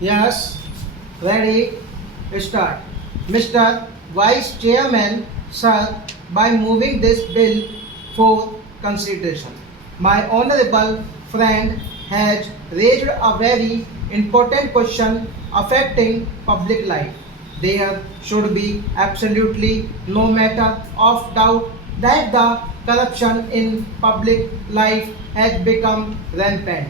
Yes, ready, start. Mr. Vice Chairman, sir, by moving this bill for consideration, my honorable friend has raised a very important question affecting public life. There should be absolutely no matter of doubt that the corruption in public life has become rampant.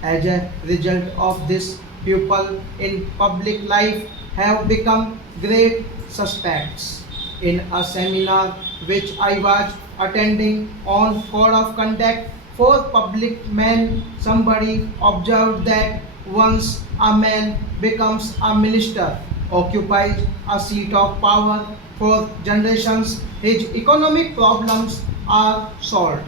As a result of this, people in public life have become great suspects. In a seminar which I was attending on code of conduct for public men, somebody observed that once a man becomes a minister, occupies a seat of power for generations, his economic problems are solved.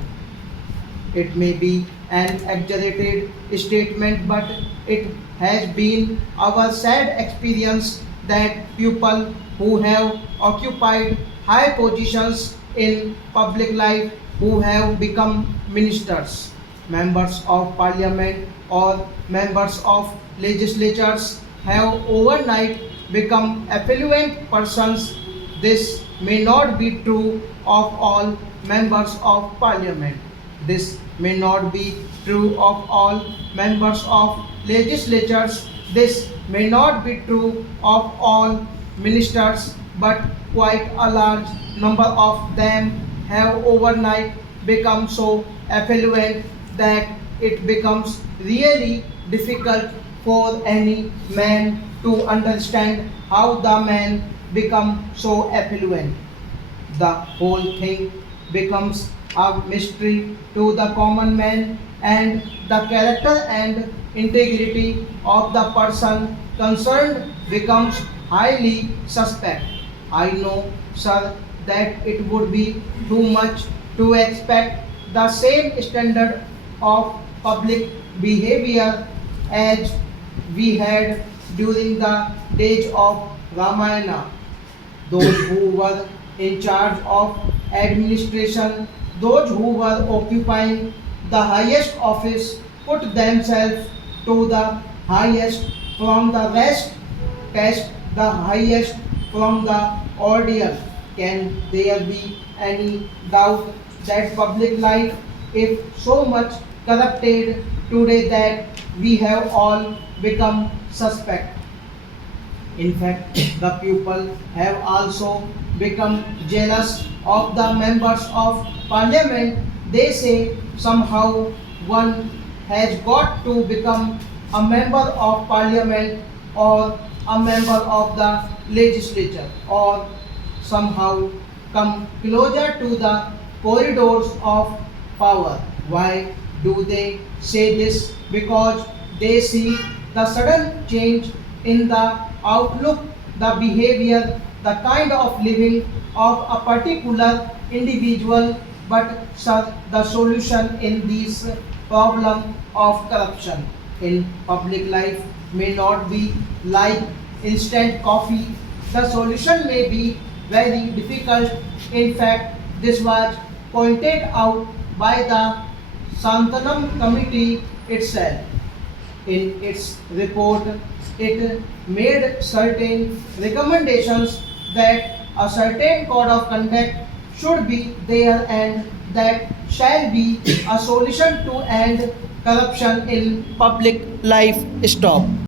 It may be an exaggerated statement, but it has been our sad experience that people who have occupied high positions in public life, who have become ministers, members of parliament, or members of legislatures, have overnight become affluent persons. This may not be true of all members of parliament. This may not be true of all members of legislatures. This may not be true of all ministers, but quite a large number of them have overnight become so affluent that it becomes really difficult for any man to understand how the man become so affluent. The whole thing becomes a mystery to the common man, and the character and integrity of the person concerned becomes highly suspect. I know, sir, that it would be too much to expect the same standard of public behavior as we had during the days of Ramayana. Those who were in charge of administration, those who were occupying the highest office, put themselves to the highest from the rest, test the highest from the ordeal. Can there be any doubt that public life is so much corrupted today that we have all become suspect? In fact, the people have also become jealous of the members of parliament. They say somehow one has got to become a member of parliament or a member of the legislature or somehow come closer to the corridors of power. Why do they say this? Because they see the sudden change in the outlook, the behavior, the kind of living of a particular individual. But sir, the solution in this problem of corruption in public life may not be like instant coffee. The solution may be very difficult. In fact, this was pointed out by the Santanam committee itself. In its report, it made certain recommendations that a certain code of conduct should be there and that shall be a solution to end corruption in public life. Stop.